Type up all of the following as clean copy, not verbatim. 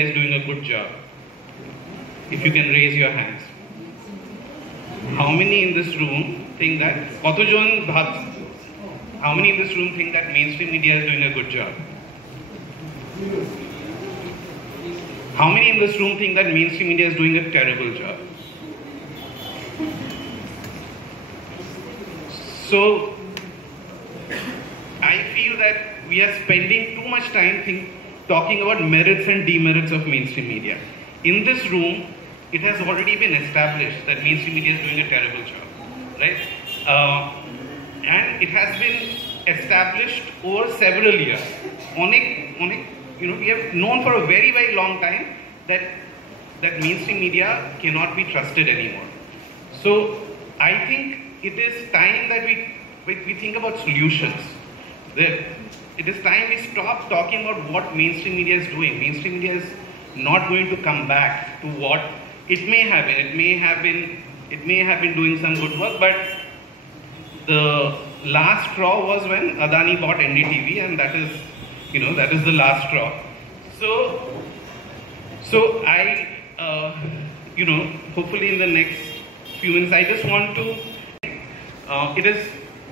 is doing a good job? If you can raise your hands. How many in this room think that how many in this room think that mainstream media is doing a good job? How many in this room think that mainstream media is doing a terrible job? So I feel that we are spending too much time talking about merits and demerits of mainstream media. In this room, it has already been established that mainstream media is doing a terrible job, right? And it has been established over several years. We have known for a very, very long time that mainstream media cannot be trusted anymore. So I think it is time that we think about solutions. It is time we stop talking about what mainstream media is doing. Mainstream media is not going to come back to what it may have been. It may have been doing some good work, but the last straw was when Adani bought NDTV, and that is the last straw. So I, hopefully in the next few minutes, I just want to.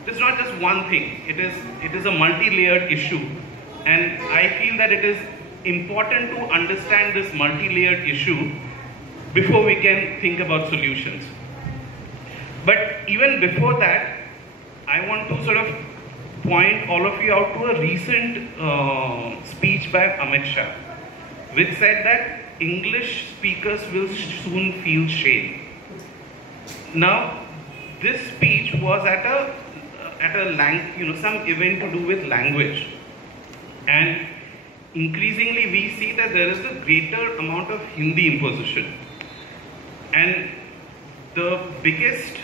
It's not just one thing. It is a multi-layered issue, and I feel that it is important to understand this multi-layered issue before we can think about solutions. But even before that, I want to sort of point all of you out to a recent speech by Amit Shah, which said that English speakers will soon feel shame. Now, this speech was at some event to do with language, and increasingly we see that there is a greater amount of Hindi imposition, and the biggest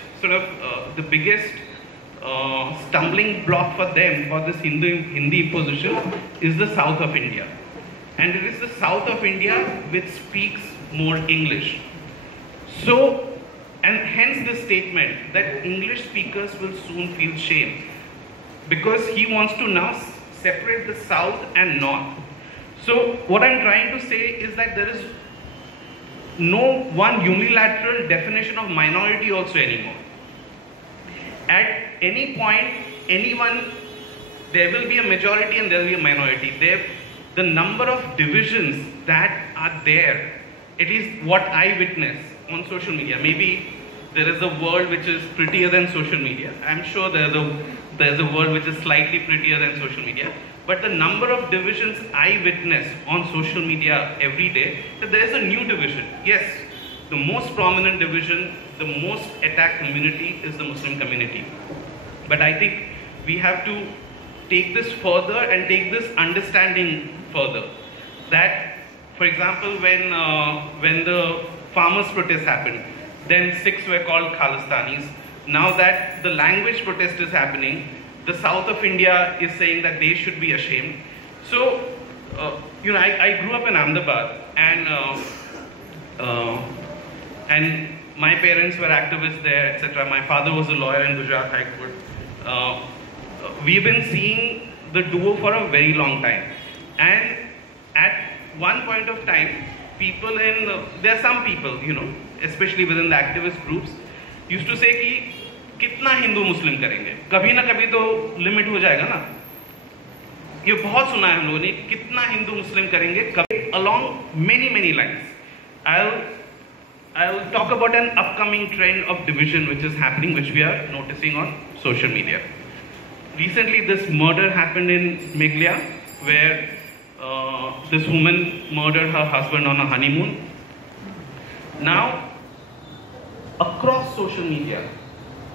stumbling block for them for this Hindi imposition is the south of India, and it is the south of India which speaks more English. So, and hence the statement that English speakers will soon feel shame, because he wants to now separate the south and north. So what I'm trying to say is that there is no one unilateral definition of minority also anymore. At any point, there will be a majority and there will be a minority. The number of divisions that are there, it is what I witness on social media. Maybe there is a world which is prettier than social media. I'm sure there's a world which is slightly prettier than social media. But the number of divisions I witness on social media every day, that there is a new division. Yes, the most prominent division, the most attacked community is the Muslim community. But I think we have to take this further and take this understanding further. That, for example, when the farmers' protest happened, then Sikhs were called Khalistanis. Now that the language protest is happening, the south of India is saying that they should be ashamed. So, I grew up in Ahmedabad, and my parents were activists there, etc. My father was a lawyer in Gujarat High Court. We've been seeing the duo for a very long time. And at one point of time, there are some people, especially within the activist groups, used to say कि कितना हिंदू मुस्लिम करेंगे, कभी ना कभी तो limit हो जाएगा ना. ये बहुत सुना है हम लोगों ने, कितना हिंदू मुस्लिम करेंगे, कभी. Along many lines, I'll talk about an upcoming trend of division which is happening, which we are noticing on social media. Recently, this murder happened in Meghalaya, where this woman murdered her husband on a honeymoon. Now, across social media,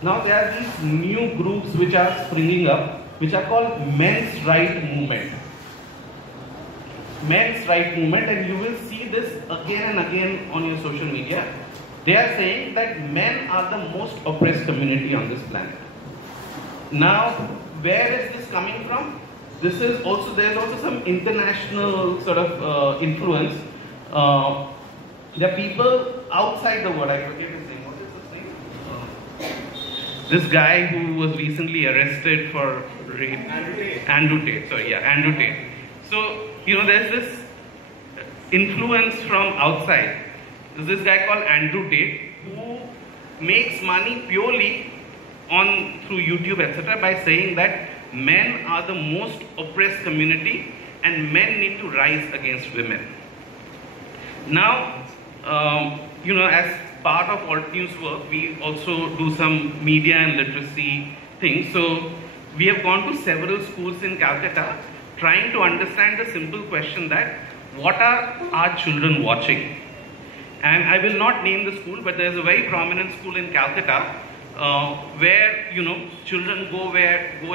now there are these new groups which are springing up, which are called men's right movement. Men's right movement, and you will see this again and again on your social media. They are saying that men are the most oppressed community on this planet. Now, where is this coming from? There's also some international sort of influence. There are people outside the world. I forget his name. What is his name? This guy who was recently arrested for rape. Andrew Tate. Andrew Tate. So, there's this influence from outside. There's this guy called Andrew Tate who makes money purely through YouTube, etc., by saying that men are the most oppressed community and men need to rise against women. Now, as part of Alt News work, we also do some media and literacy things. So we have gone to several schools in Calcutta trying to understand the simple question that what are our children watching? And I will not name the school, but there's a very prominent school in Calcutta where children go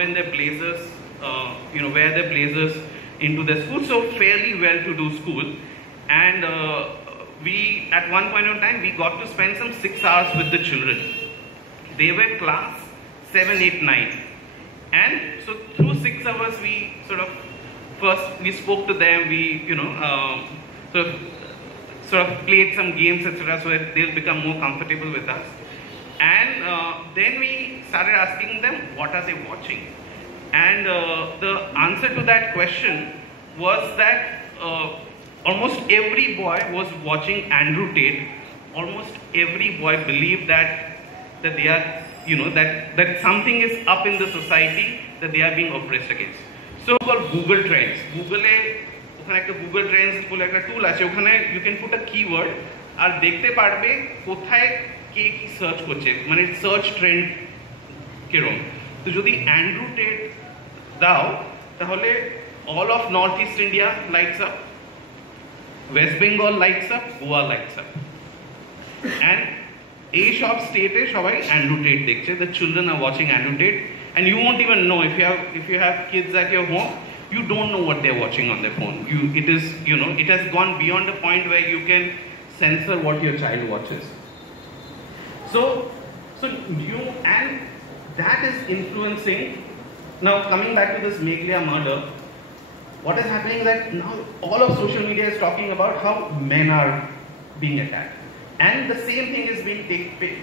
in their blazers, wear their blazers into the school. So fairly well-to-do school, and we at one point in time we got to spend some 6 hours with the children. They were class 7, 8, 9, and so through 6 hours we first we spoke to them. We sort of played some games, etc., so that they'll become more comfortable with us. And then we started asking them, what are they watching? And the answer to that question was that almost every boy was watching Andrew Tate. Almost every boy believed that they are, that something is up in the society, that they are being oppressed against. So called Google Trends. Google Trends বলে একটা টুল আছে, ওখানে you can put a keyword আর দেখতে পারবে কোথায় কে কি search করছে, মানে সার্চ ট্রেন্ড কিরকম। তো যদি অ্যান্ড্রু টেট দাও তাহলে all of Northeast India lights up, West Bengal lights up, Goa lights up, and এই সব স্টেটে সবাই অ্যান্ড্রু টেট দেখছে। The children are watching Andrew Tate, and you won't even know if you have kids at your home. You don't know what they're watching on their phone. It has gone beyond the point where you can censor what your child watches. So and that is influencing. Now coming back to this Meghalaya murder, what is happening is that now all of social media is talking about how men are being attacked, and the same thing is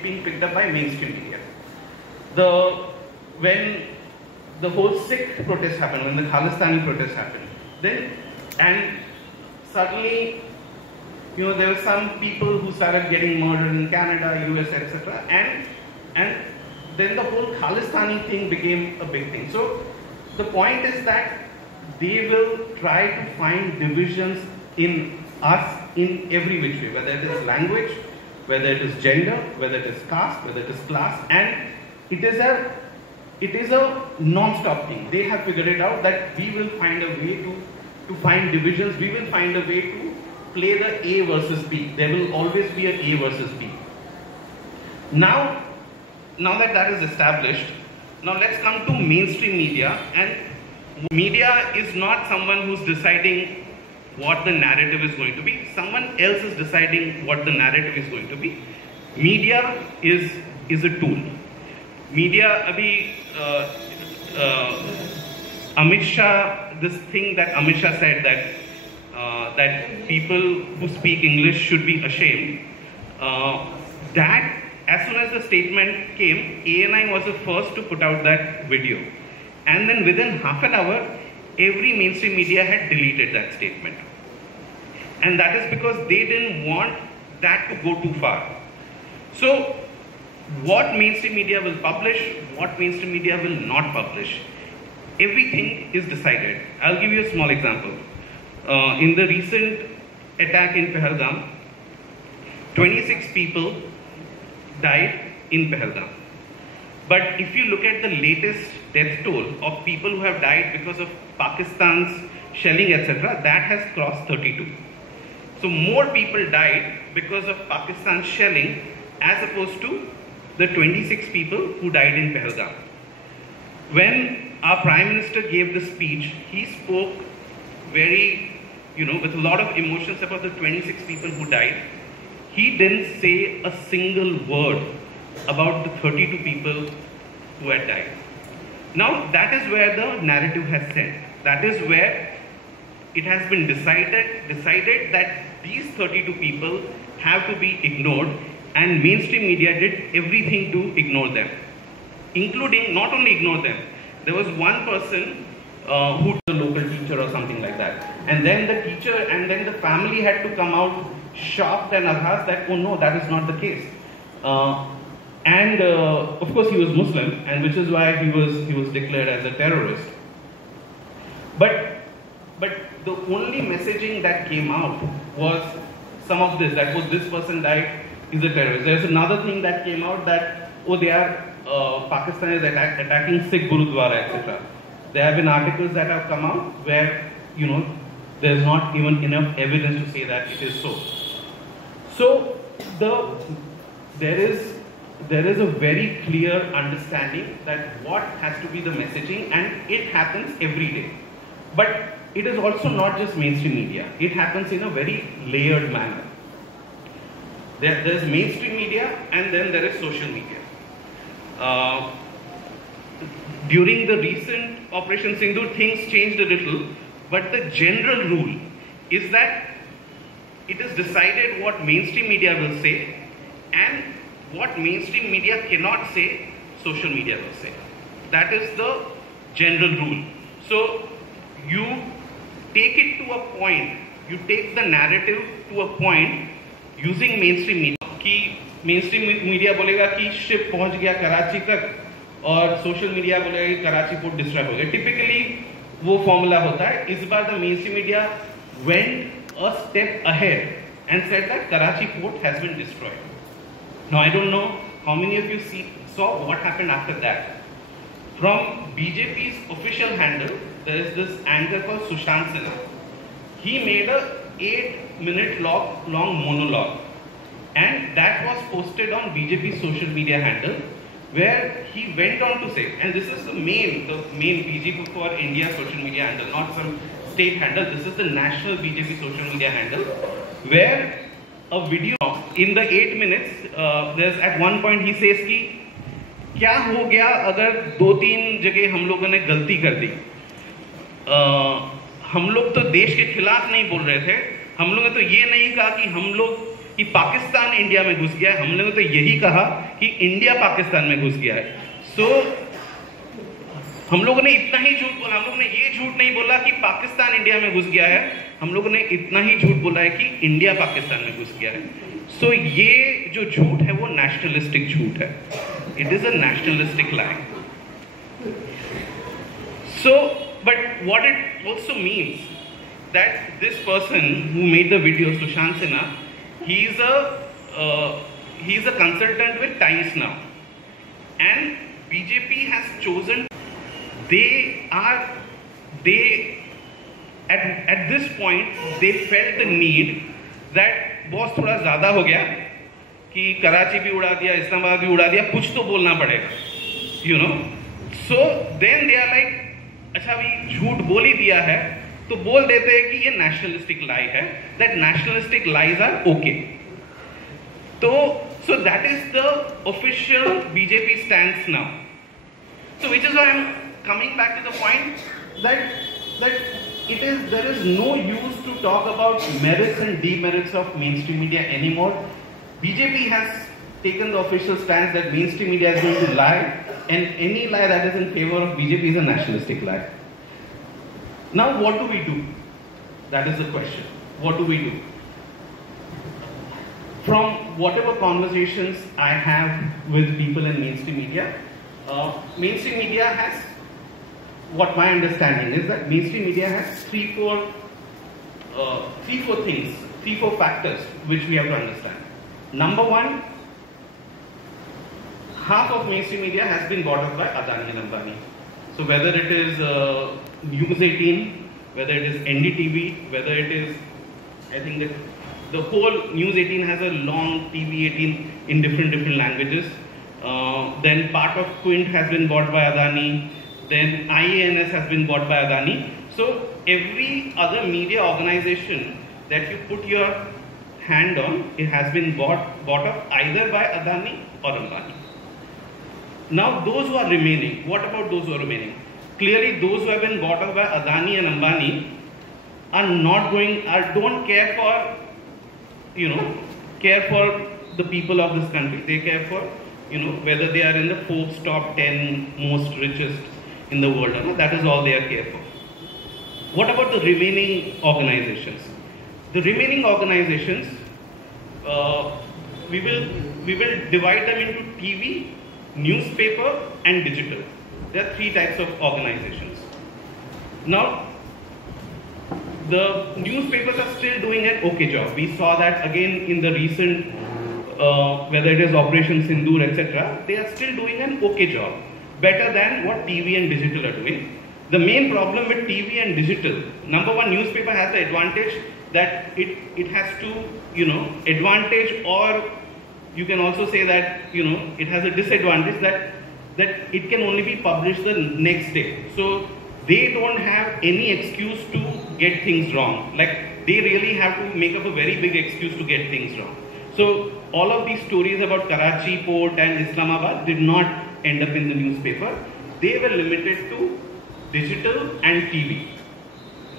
being picked up by mainstream media. When the whole Sikh protest happened, when the Khalistani protest happened, and suddenly, there were some people who started getting murdered in Canada, US, etc., and then the whole Khalistani thing became a big thing. So the point is that they will try to find divisions in us in every which way, whether it is language, whether it is gender, whether it is caste, whether it is class, and it is a non-stop thing. They have figured it out that we will find a way to find divisions. We will find a way to play the A versus B. There will always be an A versus B. Now that is established, now let's come to mainstream media. And media is not someone who's deciding what the narrative is going to be. Someone else is deciding what the narrative is going to be. Media is a tool. Media, Amit Shah, this thing that Amit Shah said that people who speak English should be ashamed. That as soon as the statement came, ANI was the first to put out that video, and then within half an hour, every mainstream media had deleted that statement, and that is because they didn't want that to go too far. So what mainstream media will publish, what mainstream media will not publish, everything is decided. I'll give you a small example. In the recent attack in Pahalgam, 26 people died in Pahalgam. But if you look at the latest death toll of people who have died because of Pakistan's shelling, etc., that has crossed 32. So more people died because of Pakistan's shelling as opposed to the 26 people who died in Pahalgam. When our Prime Minister gave the speech, he spoke very, with a lot of emotions about the 26 people who died. He didn't say a single word about the 32 people who had died. Now that is where the narrative has set. That is where it has been decided that these 32 people have to be ignored, and mainstream media did everything to ignore them, including not only ignore them. There was one person who was a local teacher or something like that. And then the teacher and then the family had to come out shocked and aghast that, oh no, that is not the case. Of course he was Muslim, and which is why he was declared as a terrorist. But the only messaging that came out was some of this, that was this person died, is a terrorist. There's another thing that came out that, oh, they are Pakistan is attacking Sikh Gurudwara, etc. There have been articles that have come out where, you know, there's not even enough evidence to say that it is so. So there is a very clear understanding that what has to be the messaging, and it happens every day. But it is also not just mainstream media. It happens in a very layered manner. There's mainstream media, and then there is social media. During the recent Operation Sindoor, things changed a little, but the general rule is that it is decided what mainstream media will say, and what mainstream media cannot say, social media will say. That is the general rule. So you take it to a point, you take the narrative to a point using mainstream media. कि mainstream media बोलेगा कि ship पहुंच गया कराची तक, और social media बोलेगा कि Karachi port destroy हो गया. Typically वो formula होता है. इस बार the mainstream media went a step ahead and said that Karachi port has been destroyed. Now I don't know how many of you saw what happened after that. From BJP's official handle, there is this anchor called Sushant Sinha. He made a 8-minute long monologue, and that was posted on BJP's social media handle, where he went on to say, and this is the main BJP for India social media handle, not some state handle. This is the national BJP social media handle, where a video in the 8 minutes, there's at one point he says कि क्या हो गया अगर 2-3 जगह हम लोगों ने गलती कर दी. हम लोग तो देश के खिलाफ नहीं बोल रहे थे. हम लोगों ने तो ये नहीं कहा कि हम लोग कि पाकिस्तान इंडिया में घुस गया है. हम लोगों ने तो यही कहा कि इंडिया पाकिस्तान में घुस गया है. सो हम लोगों ने इतना ही झूठ बोला. हम लोगों ने ये झूठ नहीं बोला कि पाकिस्तान इंडिया में घुस गया है. हम लोगों ने इतना ही झूठ बोला है कि इंडिया पाकिस्तान में घुस गया है. सो ये जो झूठ है वो नेशनलिस्टिक झूठ है. It is a nationalistic lie. So but what it also means that this person who made the video, Sushant Sinha, he's a consultant with Times Now, and BJP has chosen. At this point they felt the need that बहुत थोड़ा ज़्यादा हो गया कि कराची भी उड़ा दिया, इस्लामाबाद भी उड़ा दिया, कुछ तो बोलना पड़ेगा, you know. So then they are like, अच्छा अभी झूठ बोल ही दिया है तो बोल देते हैं कि ये नेशनलिस्टिक लाई है, that nationalistic lies are okay. तो so that is the official BJP stands now. So which is why I am coming back to the point that there is no use to talk about merits and demerits of mainstream media anymore. BJP has taken the official stance that mainstream media is going to lie, and any lie that is in favor of BJP is a nationalistic lie. Now what do we do? That is the question. What do we do? From whatever conversations I have with people in mainstream media has, what my understanding is that mainstream media has three, four factors which we have to understand. Number one, half of mainstream media has been bought up by Adani and Ambani. So whether it is News 18, whether it is NDTV, whether it is, I think that the whole News 18 has a long TV 18 in different languages. Then part of Quint has been bought by Adani. Then IANS has been bought by Adani. So every other media organization that you put your hand on, it has been bought up either by Adani or Ambani. Now those who are remaining, what about those who are remaining? Clearly those who have been bought up by Adani and Ambani don't care for the people of this country. They care for, whether they are in the Forbes top 10 most richest in the world or not. That is all they are care for. What about the remaining organizations? The remaining organizations, we will divide them into TV, newspaper, and digital. There are three types of organizations. Now, the newspapers are still doing an okay job. We saw that again in the recent, whether it is Operation Sindoor, etc. They are still doing an okay job, better than what TV and digital are doing. The main problem with TV and digital, number one, newspaper has the advantage that it has to, advantage, or you can also say that, it has a disadvantage that it can only be published the next day. So they don't have any excuse to get things wrong. Like, they really have to make up a very big excuse to get things wrong. So all of these stories about Karachi port and Islamabad did not end up in the newspaper. They were limited to digital and TV.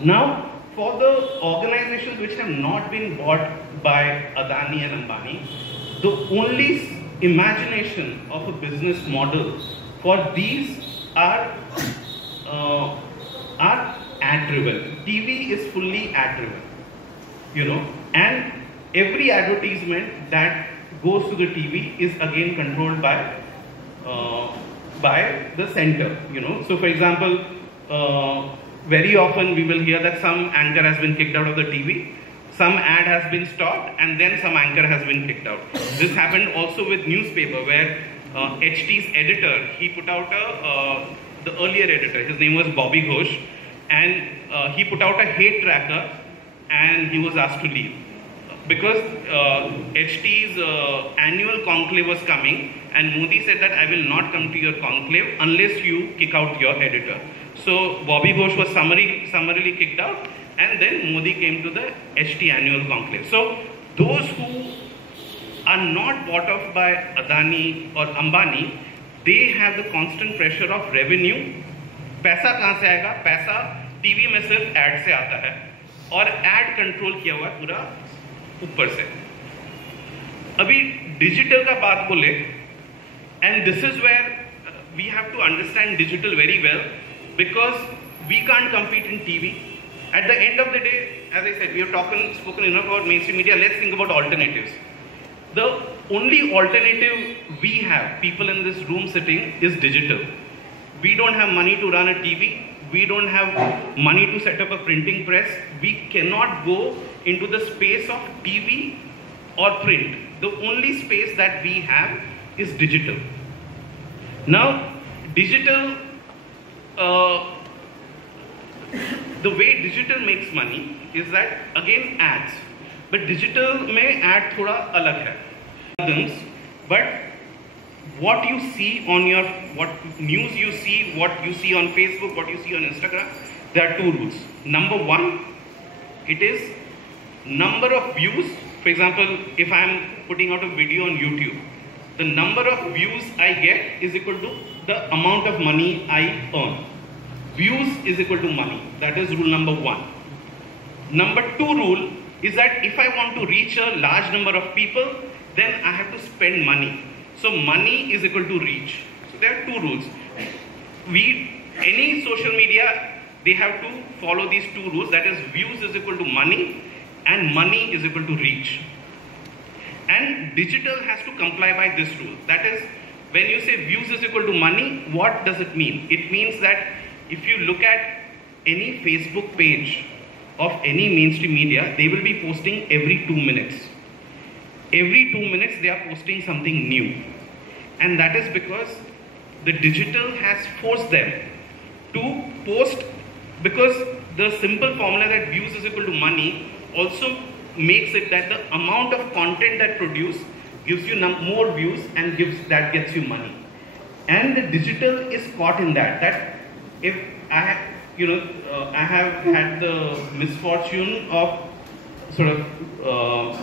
Now, for the organizations which have not been bought by Adani and Ambani, the only imagination of a business model for these are ad-driven. TV is fully ad-driven, and every advertisement that goes to the TV is again controlled by the center, So for example, very often we will hear that some anchor has been kicked out of the TV, some ad has been stopped, and then some anchor has been kicked out. This happened also with newspaper, where HT's editor, he put out the earlier editor, his name was Bobby Ghosh, and he put out a hate tracker, and he was asked to leave. Because HT's annual conclave was coming, and Modi said that I will not come to your conclave unless you kick out your editor. So Bobby Ghosh was summarily kicked out, and then Modi came to the HT annual conclave. So those who are not bought off by Adani or Ambani, they have the constant pressure of revenue. पैसा कहाँ से आएगा? पैसा TV में सिर्फ add से आता है, और एड कंट्रोल किया हुआ है पूरा ऊपर से. अभी डिजिटल का बात बोले, and this is where we have to understand digital very well, because we can't compete in TV. At the end of the day, as I said, we have spoken enough about mainstream media. Let's think about alternatives. The only alternative we have, people in this room sitting, is digital. We don't have money to run a TV. We don't have money to set up a printing press. We cannot go into the space of TV or print. The only space that we have is digital. Now, digital, the way digital makes money is that, again, ads. But digital mein ad thoda alag hai. But what you see on what news you see, what you see on Facebook, what you see on Instagram, there are two rules. Number one, it is number of views. For example, if I am putting out a video on YouTube, the number of views I get is equal to the amount of money I earn. Views is equal to money. That is rule number one. Number two rule is that if I want to reach a large number of people, then I have to spend money. So money is equal to reach. So there are two rules. Any social media, they have to follow these two rules. That is, views is equal to money, and money is equal to reach. And digital has to comply by this rule. That is, when you say views is equal to money, what does it mean? It means that if you look at any Facebook page of any mainstream media, they will be posting every 2 minutes. Every 2 minutes they are posting something new. And that is because the digital has forced them to post, because the simple formula that views is equal to money also makes it that the amount of content that produce gives you more views and gets you money. And the digital is caught in that if I have had the misfortune of sort of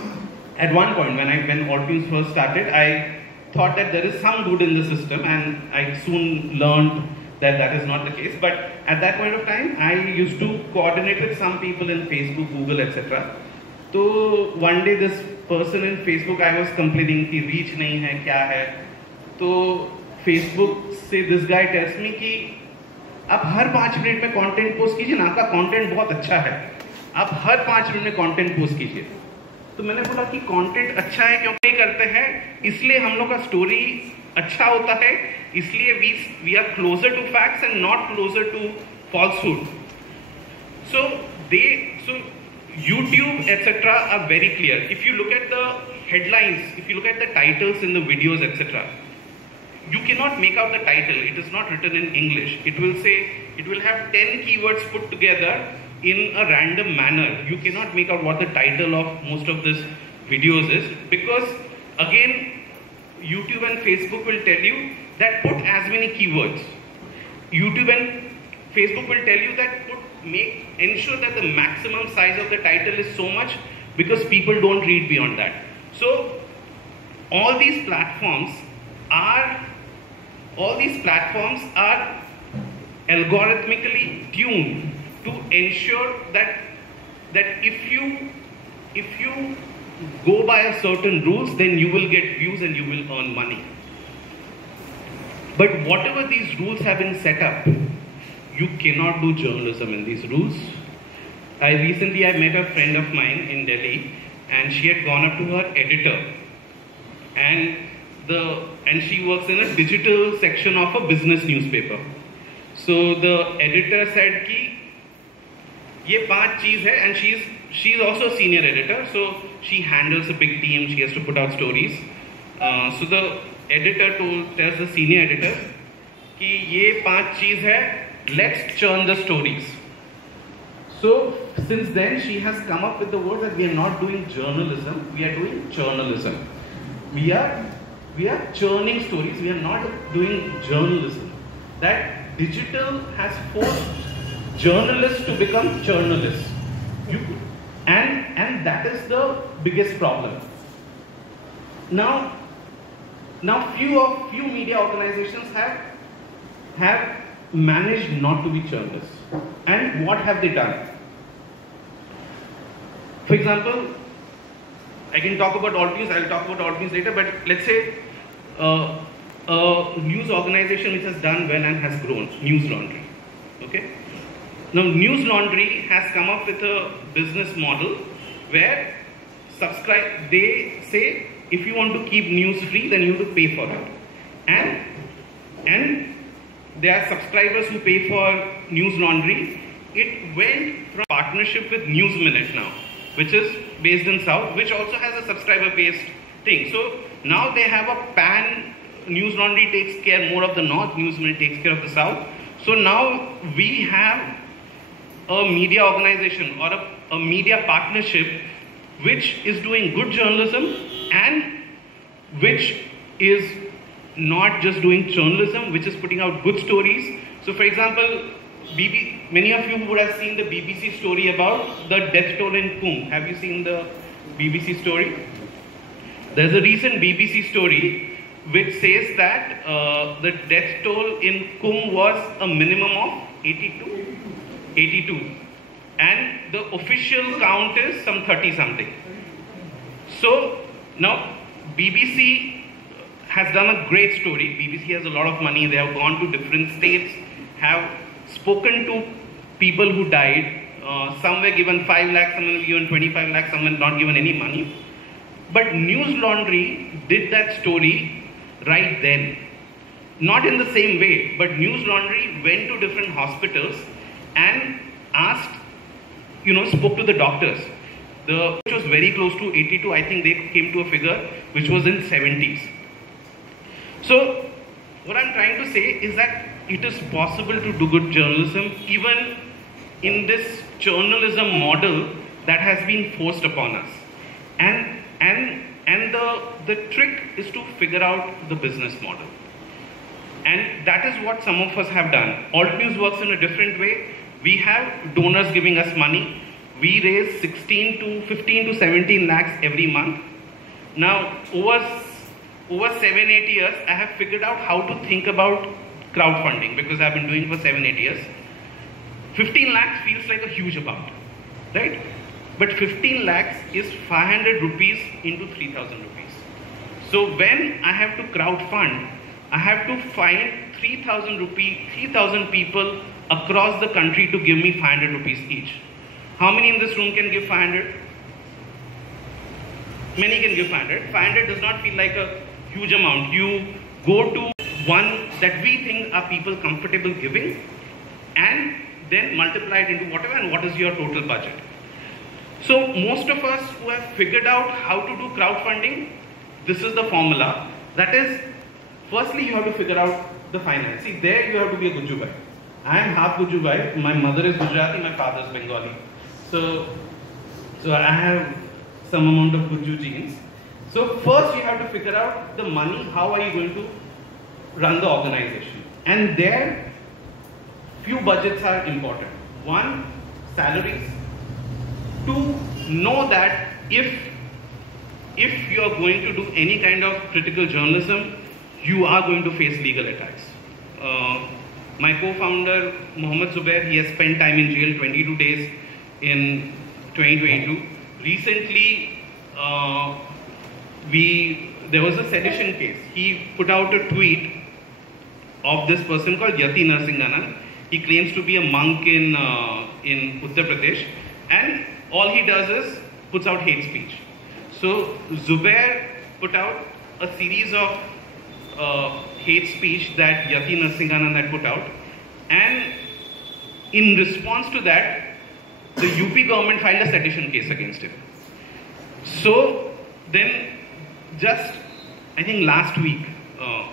at one point when Alltunes first started, I thought that there is some good in the system, and I soon learned that that is not the case. But at that point of time, I used to coordinate with some people in Facebook, Google, etc. So one day this person in Facebook, I was complaining कि reach नहीं है, क्या है. So Facebook से this guy tells me कि आप हर 5 minute में content post कीजिए ना, आपका कंटेंट बहुत अच्छा है, आप हर 5 मिनट में कंटेंट पोस्ट कीजिए। तो मैंने बोला कि कंटेंट अच्छा है क्यों नहीं करते हैं, इसलिए हम लोग का स्टोरी अच्छा होता है, इसलिए we are closer to facts and not closer to falsehood. So YouTube etc. are very clear. If you look at the headlines, if you look at the titles in the videos etc., you cannot make out the title. It is not written in English. It will say, it will have 10 keywords put together in a random manner. You cannot make out what the title of most of this videos is, because again YouTube and Facebook will tell you that put as many keywords. YouTube and Facebook will tell you that ensure that the maximum size of the title is so much, because people don't read beyond that. So all these platforms are algorithmically tuned to ensure that if you go by a certain rules, then you will get views and you will earn money. But whatever these rules have been set up, you cannot do journalism in these rules. I met a friend of mine in Delhi, and she had gone up to her editor, and she works in a digital section of a business newspaper. So the editor said ki ye 5 cheez hai, and she's also a senior editor, so she handles a big team, she has to put out stories. So the editor tells the senior editor ki ye 5 cheez hai, let's churn the stories. So since then she has come up with the word that we are not doing journalism, we are doing journalism. We are churning stories, we are not doing journalism. That digital has forced journalists to become journalists. And that is the biggest problem. Now few media organizations have managed not to be journalists. And what have they done? For example, I can talk about alt news, I'll talk about alt news later, but let's say a news organization which has done well and has grown, News Laundry. Okay? Now News Laundry has come up with a business model where they say if you want to keep news free, then you have to pay for it. And there are subscribers who pay for News Laundry. It went from partnership with News Minute now, which is based in South, which also has a subscriber-based thing. So now they have a pan. News Laundry takes care more of the North, News Minute takes care of the South. So now we have a media organization or a media partnership which is doing good journalism and which is not just doing journalism, which is putting out good stories. So for example, many of you would have seen the BBC story about the death toll in Kum. Have you seen the BBC story? There's a recent BBC story which says that the death toll in Kum was a minimum of 82. And the official count is some 30 something. So now BBC has done a great story. BBC has a lot of money. They have gone to different states, have spoken to people who died. Some were given 5 lakhs, some were given 25 lakhs, some were not given any money. But News Laundry did that story right then. Not in the same way, but News Laundry went to different hospitals and asked, spoke to the doctors. Which was very close to 82. I think they came to a figure which was in 70s. So what I'm trying to say is that it is possible to do good journalism even in this journalism model that has been forced upon us. And the trick is to figure out the business model. And that is what some of us have done. Alt News works in a different way. We have donors giving us money. We raise 15 to 17 lakhs every month. Now, over 7-8 years, I have figured out how to think about crowdfunding because I've been doing it for 7-8 years. 15 lakhs feels like a huge amount, right? But 15 lakhs is 500 rupees into 3,000 rupees. So when I have to crowdfund, I have to find 3,000 people across the country to give me 500 rupees each. How many in this room can give 500? Many can give 500. 500 does not feel like a huge amount. You go to one that we think are people comfortable giving and then multiply it into whatever, and what is your total budget. So most of us who have figured out how to do crowdfunding, this is the formula. That is, firstly you have to figure out the finance. See, there you have to be a Gujubai. I am half Gujubai. My mother is Gujarati, my father is Bengali. So I have some amount of Guju genes. So first you have to figure out the money, how are you going to run the organization. And there, few budgets are important. One, salaries. Two, know that if you are going to do any kind of critical journalism, you are going to face legal attacks. My co-founder, Mohammed Zubair, he has spent time in jail, 22 days in 2022. Recently, there was a sedition case. He put out a tweet of this person called Yati Narsinganan. He claims to be a monk in Uttar Pradesh, and all he does is puts out hate speech. So Zubair put out a series of hate speech that Yati Narsinganan had put out, and in response to that, the UP government filed a sedition case against him. So then, just I think last week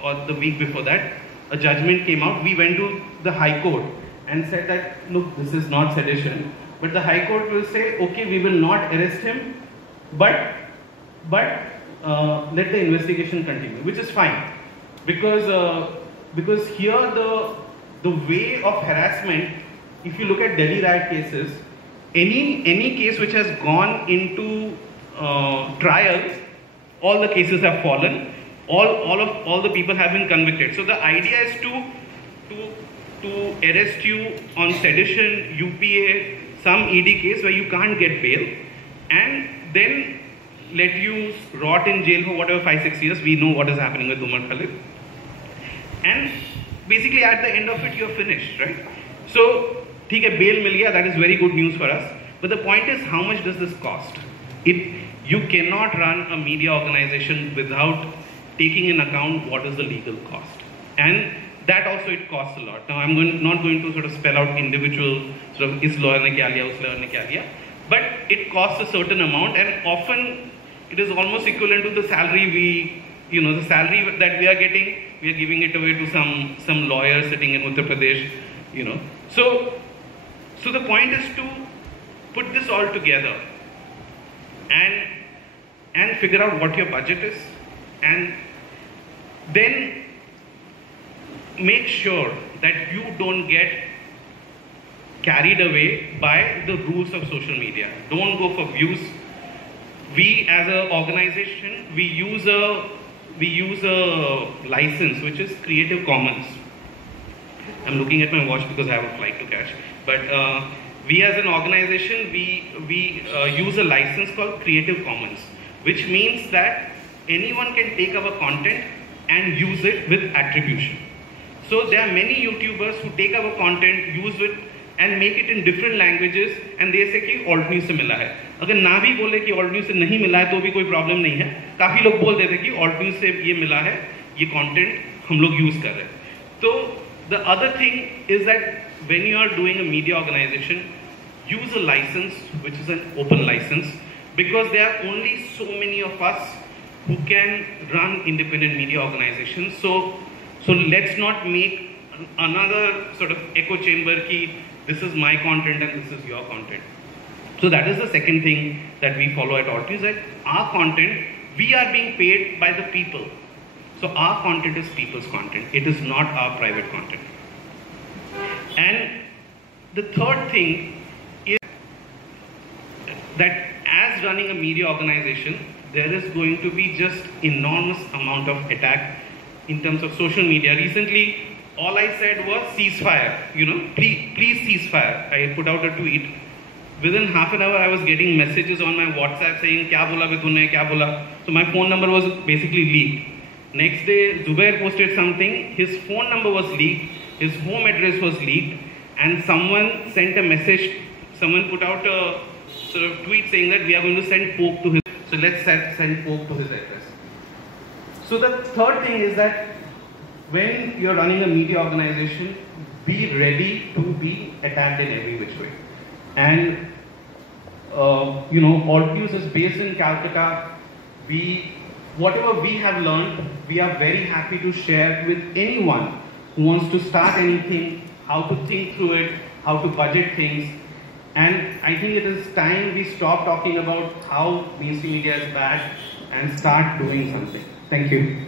or the week before that, a judgment came out. We went to the High Court and said that, look, this is not sedition. But the High Court will say, okay, we will not arrest him, but let the investigation continue, which is fine, because here the way of harassment, if you look at Delhi riot cases, any case which has gone into trials, all the cases have fallen. All the people have been convicted. So the idea is to arrest you on sedition, UPA, some ED case where you can't get bail, and then let you rot in jail for whatever 5-6 years. We know what is happening with Umar Khalid. And basically at the end of it, you're finished, right? So, theek hai, bail mil gaya, that is very good news for us. But the point is, how much does this cost? You cannot run a media organization without taking in account what is the legal cost. And that also, it costs a lot. Now, I'm not going to sort of spell out individual, sort of, is lawyer ne kya liya, us lawyer ne kya liya. But it costs a certain amount, and often it is almost equivalent to the salary the salary that we are getting, we are giving it away to some lawyer sitting in Uttar Pradesh, So the point is to put this all together and figure out what your budget is, and then make sure that you don't get carried away by the rules of social media. Don't go for views. We as an organization, we use a license which is Creative Commons. I'm looking at my watch because I have a flight to catch. But we as an organization, we use a license called Creative Commons, which means that anyone can take our content and use it with attribution. So there are many YouTubers who take our content, use it and make it in different languages, and they say कि alt news से मिला है. अगर ना भी बोले कि alt news से नहीं मिला है तो भी कोई प्रॉब्लम नहीं है. काफी लोग बोल देते कि alt news से ये मिला है, ये कंटेंट हम लोग यूज कर रहे हैं. तो the other thing is that when you are doing a media organization, use a license which is an open license, because there are only so many of us who can run independent media organizations. So let's not make another sort of echo chamber ki this is my content and this is your content. So that is the second thing that we follow at Alt News, that our content, we are being paid by the people. So our content is people's content. It is not our private content. And the third thing is that as running a media organization, there is going to be just enormous amount of attack in terms of social media. Recently, all I said was ceasefire, please ceasefire. I put out a tweet. Within half an hour, I was getting messages on my WhatsApp saying, kya bola bhi tune, kya bola? So my phone number was basically leaked. Next day, Zubair posted something, his phone number was leaked, his home address was leaked, and someone sent a message, someone put out a sort of tweet saying that we are going to send Pope to his, so let's send Pope to his address. So the third thing is that when you're running a media organization, be ready to be attacked in every which way. And Alt News is based in Calcutta. Whatever we have learned, we are very happy to share with anyone who wants to start anything, how to think through it, how to budget things. And I think it is time we stop talking about how mainstream media is bad and start doing something. Thank you.